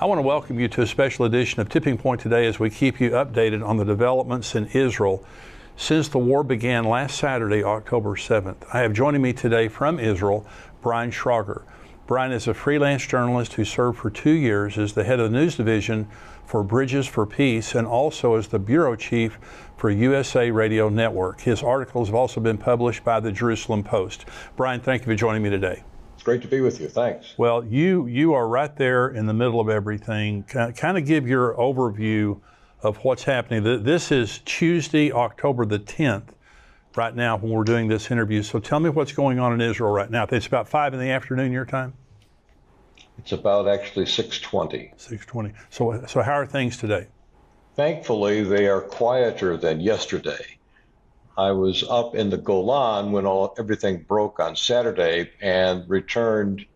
I want to welcome you to a special edition of Tipping Point today as we keep you updated on the developments in Israel since the war began last Saturday, October 7th. I have joining me today from Israel, Brian Schrauger. Brian is a freelance journalist who served for 2 years as the head of the news division for Bridges for Peace and also as the bureau chief for USA Radio Network. His articles have also been published by the Jerusalem Post. Brian, thank you for joining me today. It's great to be with you. Thanks. Well, you are right there in the middle of everything. Kind of give your overview of what's happening. This is Tuesday, October the 10th, right now when we're doing this interview. So tell me what's going on in Israel right now. It's about 5 in the afternoon your time? It's about actually 6:20. 6:20. So how are things today? Thankfully, they are quieter than yesterday. I was up in the Golan when everything broke on Saturday and returned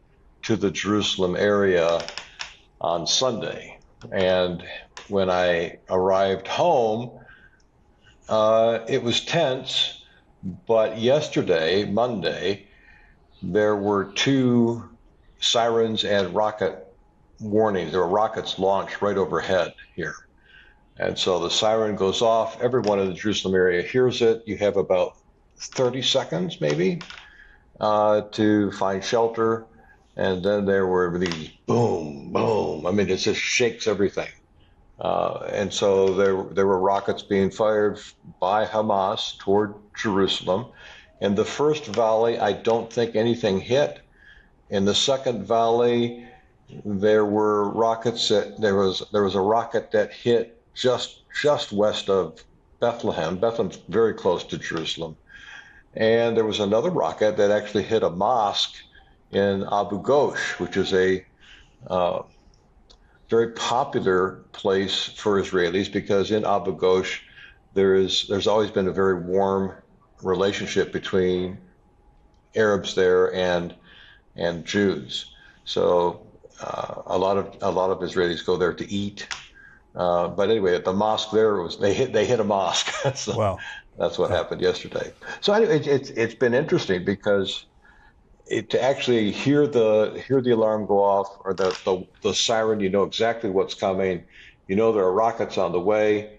to the Jerusalem area on Sunday. And when I arrived home, it was tense, but yesterday, Monday, there were 2 sirens and rocket warnings. There were rockets launched right overhead here. And so the siren goes off. Everyone in the Jerusalem area hears it. You have about 30 seconds, maybe, to find shelter. And then there were these boom, boom. I mean, it just shakes everything. And so there were rockets being fired by Hamas toward Jerusalem. In the first volley, I don't think anything hit. In the second volley, there were rockets there was a rocket that hit just west of Bethlehem. Bethlehem's very close to Jerusalem. And there was another rocket that actually hit a mosque in Abu Ghosh, which is a very popular place for Israelis because in Abu Ghosh there's always been a very warm relationship between Arabs there and Jews. So a lot of Israelis go there to eat. But anyway, at the mosque there they hit a mosque. So wow. That's what happened yesterday. So anyway, it's been interesting because to actually hear the alarm go off or the siren, you know exactly what's coming. You know there are rockets on the way.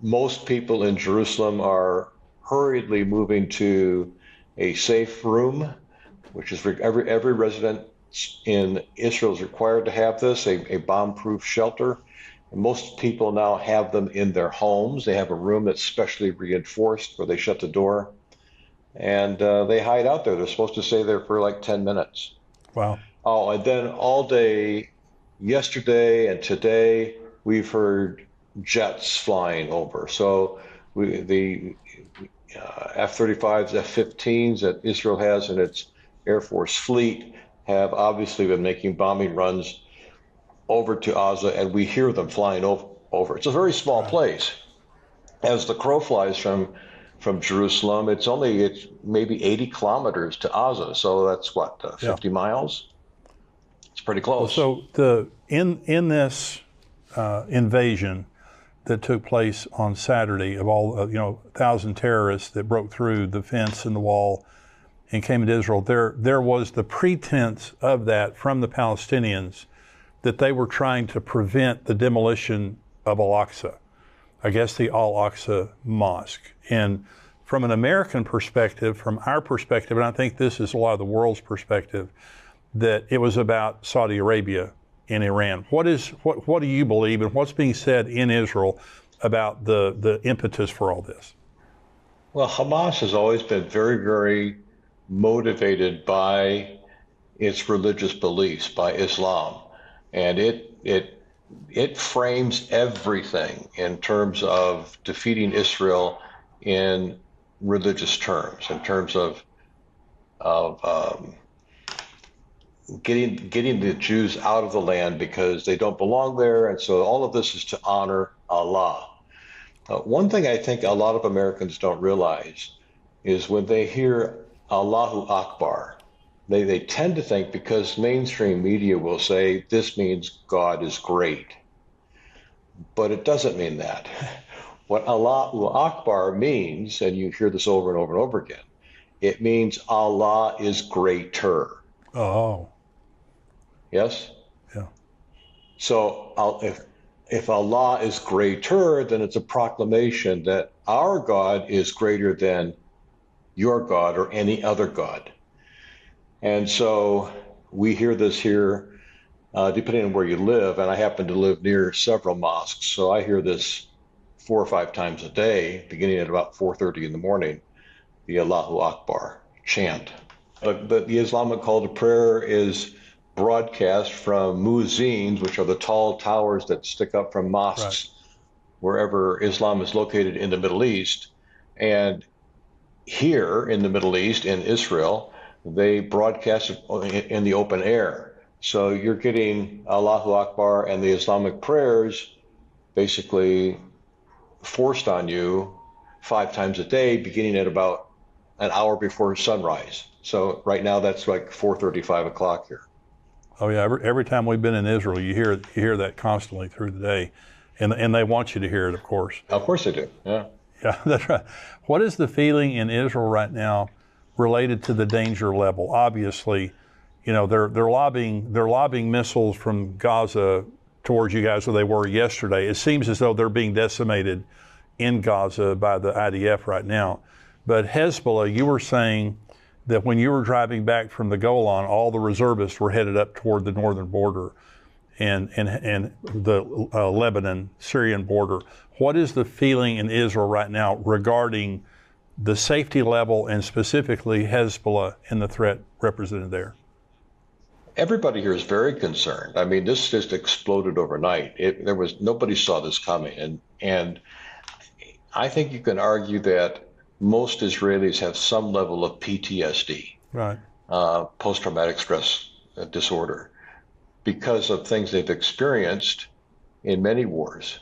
Most people in Jerusalem are hurriedly moving to a safe room, which is every resident in Israel is required to have this, a bomb-proof shelter. And most people now have them in their homes. They have a room that's specially reinforced where they shut the door. And they hide out there. They're supposed to stay there for like 10 minutes. Wow. Oh, and then all day yesterday and today, we've heard jets flying over. So the F-35s, F-15s that Israel has in its Air Force fleet have obviously been making bombing runs over to Gaza, and we hear them flying over. It's a very small place. As the crow flies from Jerusalem, it's maybe 80 kilometers to Gaza, so that's 50 miles. It's pretty close. So in this invasion that took place on Saturday of all 1,000 terrorists that broke through the fence and the wall and came into Israel, there was the pretense of that from the Palestinians that they were trying to prevent the demolition of Al-Aqsa, I guess the Al-Aqsa Mosque. And from an American perspective, from our perspective, and I think this is a lot of the world's perspective, that it was about Saudi Arabia and Iran. What do you believe, and what's being said in Israel about the impetus for all this? Well, Hamas has always been very, very motivated by its religious beliefs, by Islam. And it frames everything in terms of defeating Israel in religious terms, in terms of getting the Jews out of the land because they don't belong there. And so all of this is to honor Allah. One thing I think a lot of Americans don't realize is when they hear Allahu Akbar, they tend to think, because mainstream media will say this means God is great. But it doesn't mean that. What Allahu Akbar means, and you hear this over and over and over again, it means Allah is greater. Oh. Yes? Yeah. So if Allah is greater, then it's a proclamation that our God is greater than your God or any other God. And so we hear this here, depending on where you live, and I happen to live near several mosques, so I hear this 4 or 5 times a day, beginning at about 4:30 in the morning, the Allahu Akbar chant. But the Islamic call to prayer is broadcast from muezzins, which are the tall towers that stick up from mosques wherever Islam is located in the Middle East. And here in the Middle East, in Israel, they broadcast it in the open air. So you're getting Allahu Akbar and the Islamic prayers basically forced on you 5 times a day, beginning at about an hour before sunrise. So right now that's like 4:30, 5 o'clock here. Oh yeah, every time we've been in Israel, you hear that constantly through the day, and they want you to hear it, of course. Of course they do. Yeah. Yeah, that's right. What is the feeling in Israel right now related to the danger level? Obviously, they're lobbing missiles from Gaza towards you guys where they were yesterday. It seems as though they're being decimated in Gaza by the IDF right now. But Hezbollah, you were saying that when you were driving back from the Golan, all the reservists were headed up toward the northern border and the Lebanon-Syrian border. What is the feeling in Israel right now regarding the safety level and specifically Hezbollah and the threat represented there? Everybody here is very concerned. I mean, this just exploded overnight. Nobody saw this coming, and I think you can argue that most Israelis have some level of PTSD, right? Post-traumatic stress disorder, because of things they've experienced in many wars.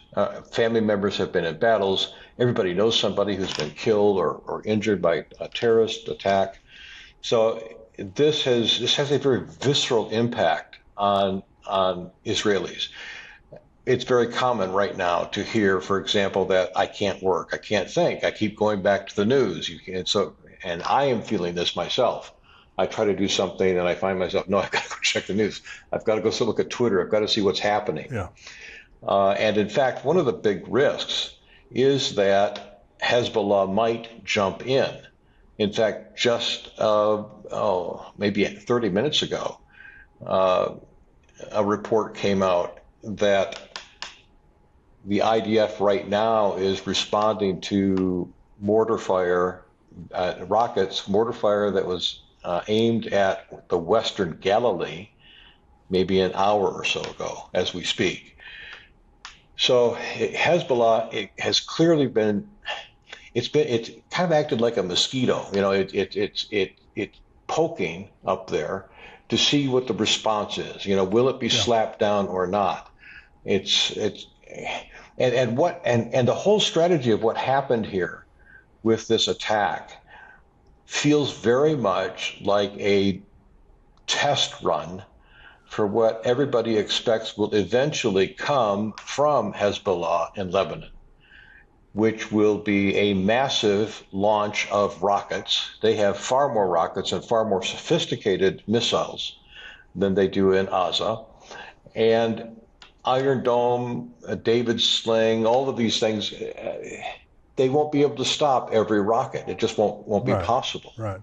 Family members have been in battles. Everybody knows somebody who's been killed or injured by a terrorist attack. So this has a very visceral impact on Israelis. It's very common right now to hear, for example, that I can't work, I can't think, I keep going back to the news. And I am feeling this myself. I try to do something and I find myself, no, I've got to go check the news. I've got to go look at Twitter. I've got to see what's happening. Yeah. And in fact, one of the big risks is that Hezbollah might jump in. In fact, just maybe 30 minutes ago, a report came out that the IDF right now is responding to mortar fire, mortar fire that was aimed at the Western Galilee maybe an hour or so ago as we speak. So Hezbollah has clearly been, it's kind of acted like a mosquito. It's poking up there to see what the response is. Will it be slapped down or not? And the whole strategy of what happened here with this attack feels very much like a test run for what everybody expects will eventually come from Hezbollah in Lebanon, which will be a massive launch of rockets. They have far more rockets and far more sophisticated missiles than they do in Gaza. And Iron Dome, David's Sling, all of these things, they won't be able to stop every rocket. It just won't be possible. Right.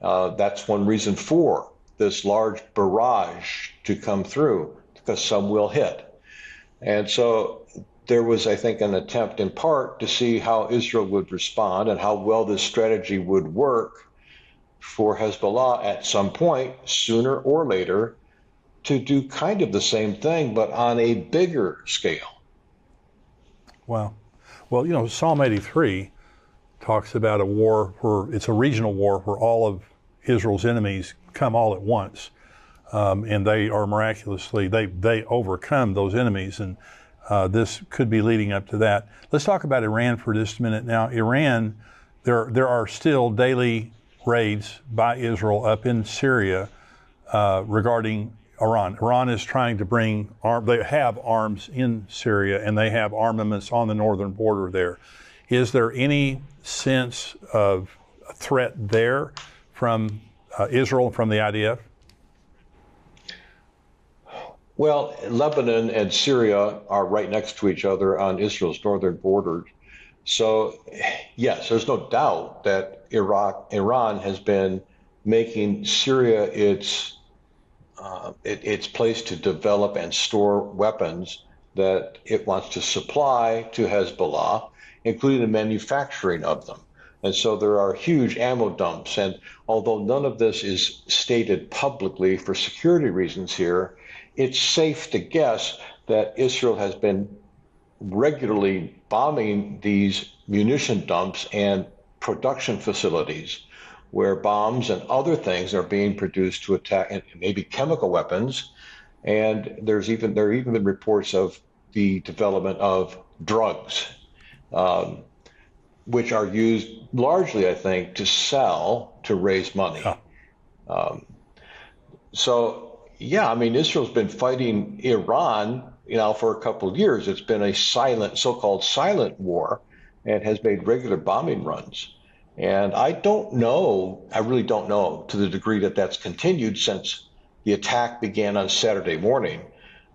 That's one reason for this large barrage to come through, because some will hit. And so there was, I think, an attempt in part to see how Israel would respond and how well this strategy would work for Hezbollah at some point, sooner or later, to do kind of the same thing, but on a bigger scale. Wow. Well, Psalm 83 talks about a war where it's a regional war where all of Israel's enemies come all at once. And they are miraculously, they overcome those enemies. And this could be leading up to that. Let's talk about Iran for just a minute now. Iran, there are still daily raids by Israel up in Syria regarding Iran. Iran is trying to bring they have arms in Syria and they have armaments on the northern border there. Is there any sense of a threat there from Israel, from the IDF? Well, Lebanon and Syria are right next to each other on Israel's northern border. So, yes, there's no doubt that Iran has been making Syria its place to develop and store weapons that it wants to supply to Hezbollah, including the manufacturing of them. And so there are huge ammo dumps. And although none of this is stated publicly for security reasons here, it's safe to guess that Israel has been regularly bombing these munition dumps and production facilities where bombs and other things are being produced to attack, maybe chemical weapons. And there have even been reports of the development of drugs, which are used largely, I think, to sell to raise money. Um, so, yeah, I mean, Israel's been fighting Iran, for a couple of years. It's been a so-called silent war, and has made regular bombing runs. And I really don't know to the degree that that's continued since the attack began on Saturday morning.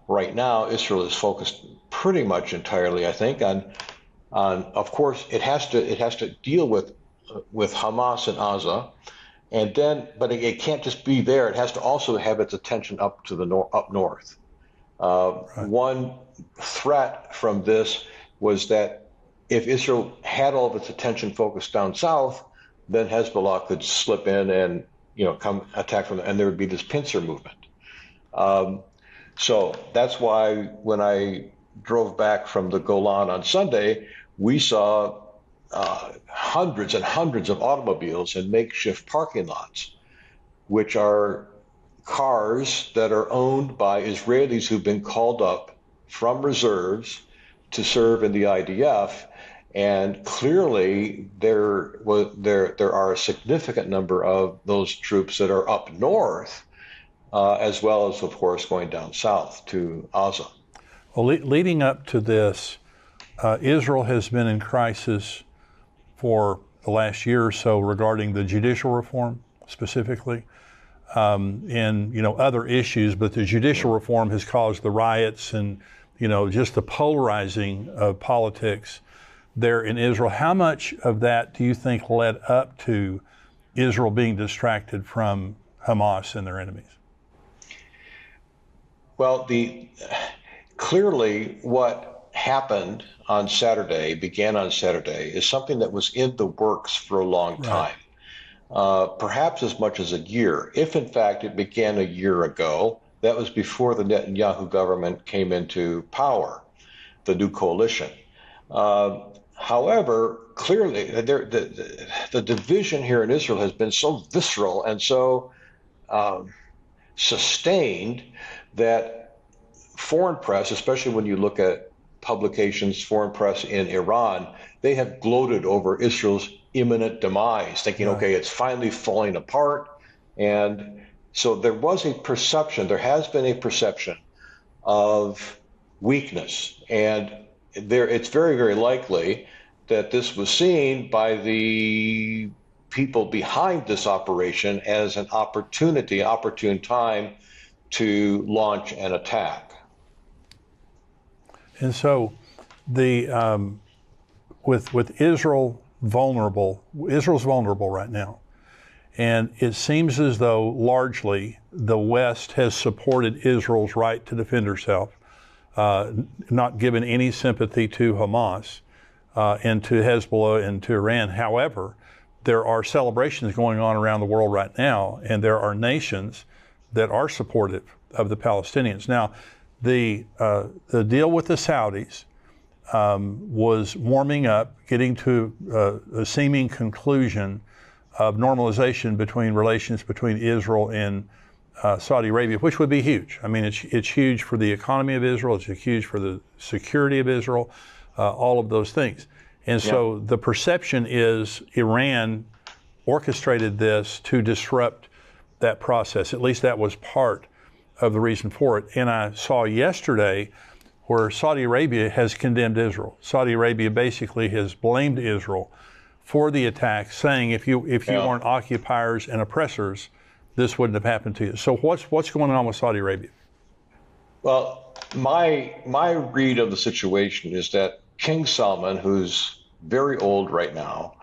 Right now, Israel is focused pretty much entirely, I think, of course, it has to deal with Hamas and Gaza, and then, but it can't just be there. It has to also have its attention up to the up north. Right. One threat from this was that if Israel had all of its attention focused down south, then Hezbollah could slip in and come attack from, and there would be this pincer movement. So that's why when I drove back from the Golan on Sunday, we saw hundreds and hundreds of automobiles in makeshift parking lots, which are cars that are owned by Israelis who've been called up from reserves to serve in the IDF. And clearly, there are a significant number of those troops that are up north, as well as, of course, going down south to Gaza. Well, leading up to this, Israel has been in crisis for the last year or so regarding the judicial reform specifically, and other issues. But the judicial reform has caused the riots and just the polarizing of politics there in Israel. How much of that do you think led up to Israel being distracted from Hamas and their enemies? Well, clearly what happened began on Saturday, is something that was in the works for a long time, perhaps as much as a year. If in fact it began a year ago, that was before the Netanyahu government came into power, the new coalition. However, clearly the division here in Israel has been so visceral and so sustained that foreign press, especially when you look at publications, foreign press in Iran, they have gloated over Israel's imminent demise, thinking, okay, it's finally falling apart. And so there has been a perception of weakness. And it's very, very likely that this was seen by the people behind this operation as an opportune time to launch an attack. And so, with Israel's vulnerable right now, and it seems as though largely the West has supported Israel's right to defend herself, not given any sympathy to Hamas and to Hezbollah and to Iran. However, there are celebrations going on around the world right now, and there are nations that are supportive of the Palestinians. Now, the deal with the Saudis was warming up, getting to a seeming conclusion of normalization between relations between Israel and Saudi Arabia, which would be huge. I mean, it's huge for the economy of Israel. It's huge for the security of Israel, all of those things. And so the perception is Iran orchestrated this to disrupt that process. At least that was part of the reason for it. And I saw yesterday where Saudi Arabia has condemned Israel. Saudi Arabia basically has blamed Israel for the attack, saying if you weren't occupiers and oppressors, this wouldn't have happened to you. So what's going on with Saudi Arabia? Well, my read of the situation is that King Salman, who's very old right now,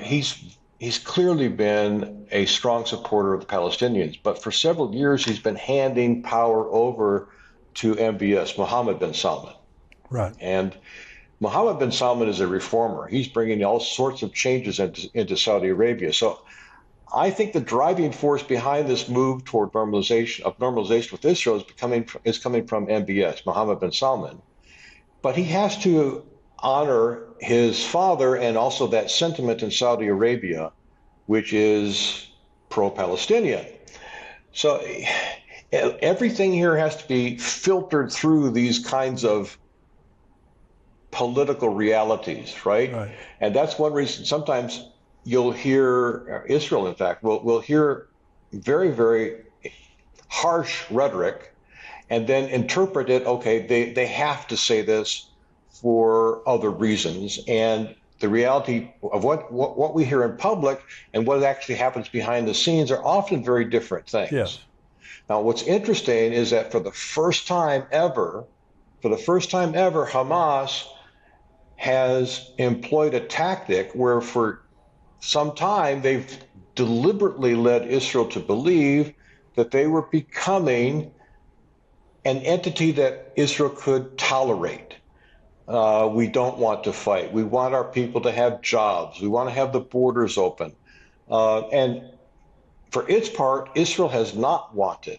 he's clearly been a strong supporter of the Palestinians, but for several years he's been handing power over to MBS, Mohammed bin Salman. Right. And Mohammed bin Salman is a reformer. He's bringing all sorts of changes into Saudi Arabia. So I think the driving force behind this move toward normalization with Israel is coming from MBS, Mohammed bin Salman. But he has to honor his father and also that sentiment in Saudi Arabia, which is pro-Palestinian. So everything here has to be filtered through these kinds of political realities, right? Right. And that's one reason sometimes you'll hear Israel, in fact, will hear very, very harsh rhetoric and then interpret it, okay, they have to say this for other reasons. And the reality of what we hear in public and what actually happens behind the scenes are often very different things. Yes. Now, what's interesting is that for the first time ever, Hamas has employed a tactic where for some time they've deliberately led Israel to believe that they were becoming an entity that Israel could tolerate. We don't want to fight. We want our people to have jobs. We want to have the borders open. And for its part, Israel has not wanted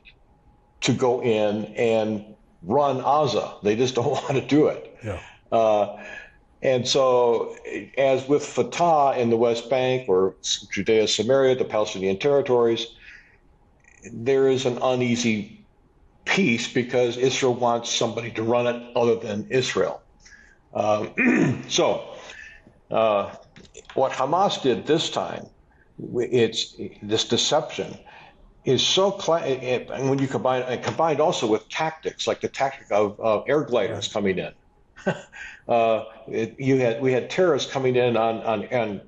to go in and run Gaza. They just don't want to do it. Yeah. And so, as with Fatah in the West Bank or Judea, Samaria, the Palestinian territories, there is an uneasy peace because Israel wants somebody to run it other than Israel. So, what Hamas did this time, it's this deception, is so and when you combined also with tactics like the tactic of air gliders coming in. We had terrorists coming in on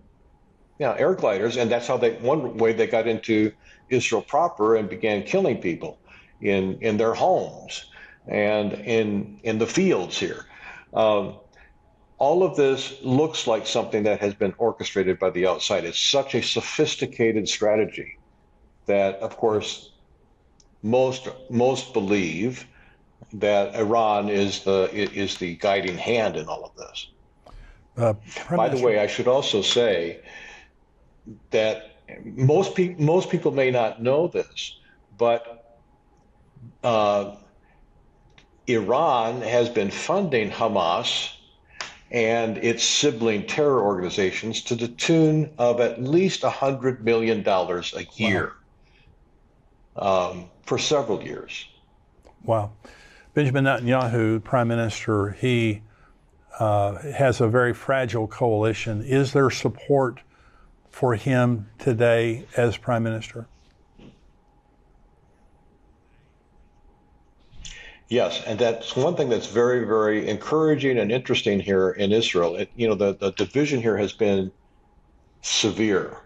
air gliders, and that's how one way they got into Israel proper and began killing people in their homes and in the fields here. All of this looks like something that has been orchestrated by the outside. It's such a sophisticated strategy that, of course, most believe that Iran is the guiding hand in all of this. By the way, I should also say that most people may not know this, but Iran has been funding Hamas and its sibling terror organizations to the tune of at least $100 million a year. Wow. For several years. Wow. Benjamin Netanyahu, Prime Minister, he has a very fragile coalition. Is there support for him today as Prime Minister? Yes, and that's one thing that's very, very encouraging and interesting here in Israel. The division here has been severe.